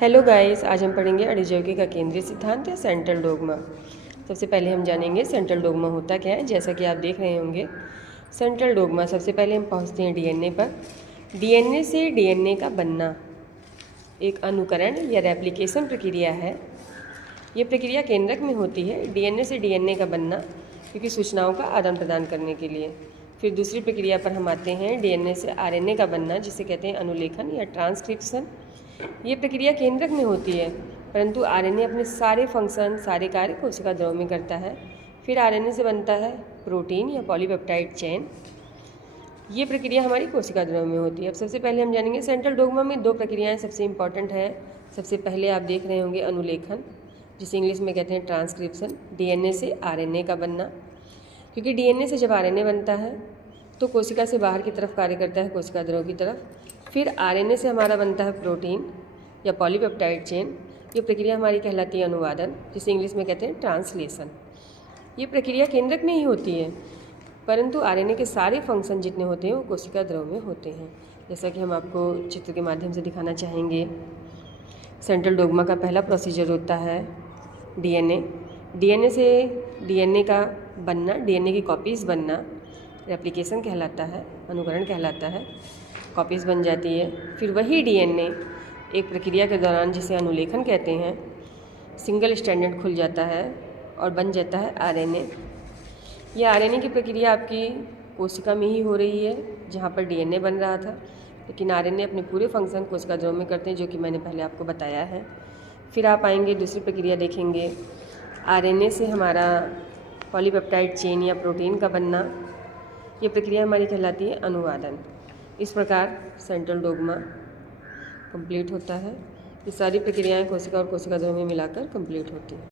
Hello guys, आज हम पढ़ेंगे अडिजोगी का केंद्रीय सिद्धांत या सेंट्रल डोग्मा। सबसे पहले हम जानेंगे सेंट्रल डोग्मा होता क्या है। जैसा कि आप देख रहे होंगे, सेंट्रल डोग्मा सबसे पहले हम पहुंचते हैं डीएनए पर। डीएनए से डीएनए का बनना एक अनुकरण या रेप्लिकेशन प्रक्रिया है। ये प्रक्रिया केंद्रक में होती है, डीएनए से डीएनए का बनना, क्योंकि सूचनाओं का आदान प्रदान करने के लिए। फिर दूसरी प्रक्रिया पर हम आते हैं, डीएनए से आरएनए का बनना, जिसे कहते हैं अनुलेखन या ट्रांसक्रिप्शन। ये प्रक्रिया केंद्रक में होती है, परंतु आरएनए अपने सारे फंक्शन, सारे कार्य कोशिका द्रव में करता है। फिर आरएनए से बनता है प्रोटीन या पॉलीपेप्टाइड चेन। ये प्रक्रिया हमारी कोशिका द्रव में होती है। अब सबसे पहले हम जानेंगे सेंट्रल डोग्मा में दो प्रक्रियाएं सबसे इम्पॉर्टेंट है। सबसे पहले आप देख रहे होंगे अनुलेखन, जिसे इंग्लिश में कहते हैं ट्रांसक्रिप्शन। डीएनए से आरएनए का बनना, क्योंकि डीएनए से जब आरएनए बनता है तो कोशिका से बाहर की तरफ कार्य करता है, कोशिका द्रव की तरफ। फिर आरएनए से हमारा बनता है प्रोटीन या पॉलीपेप्टाइड चेन। ये प्रक्रिया हमारी कहलाती है अनुवादन, जिसे इंग्लिश में कहते हैं ट्रांसलेशन। ये प्रक्रिया केंद्रक में ही होती है, परंतु आरएनए के सारे फंक्शन जितने होते हैं वो कोशिका द्रव में होते हैं। जैसा कि हम आपको चित्र के माध्यम से दिखाना चाहेंगे। सेंट्रल डोग्मा का पहला प्रोसीजर होता है डीएनए। डीएनए से डीएनए का बनना, डीएनए की कॉपीज़ बनना रेप्लिकेशन कहलाता है, अनुकरण कहलाता है। कॉपीज़ बन जाती है। फिर वही डीएनए एक प्रक्रिया के दौरान, जिसे अनुलेखन कहते हैं, सिंगल स्ट्रैंडेड खुल जाता है और बन जाता है आरएनए। यह आरएनए की प्रक्रिया आपकी कोशिका में ही हो रही है, जहाँ पर डीएनए बन रहा था, लेकिन आरएनए अपने पूरे फंक्शन कोशिका द्रव में करते हैं, जो कि मैंने पहले आपको बताया है। फिर आप आएंगे, दूसरी प्रक्रिया देखेंगे, आरएनए से हमारा पॉलीपेप्टाइड चेन या प्रोटीन का बनना। ये प्रक्रिया हमारी कहलाती है अनुवादन। इस प्रकार सेंट्रल डोग्मा कंप्लीट होता है। ये सारी प्रक्रियाएं कोशिका और कोशिका द्रव में मिलाकर कंप्लीट होती हैं।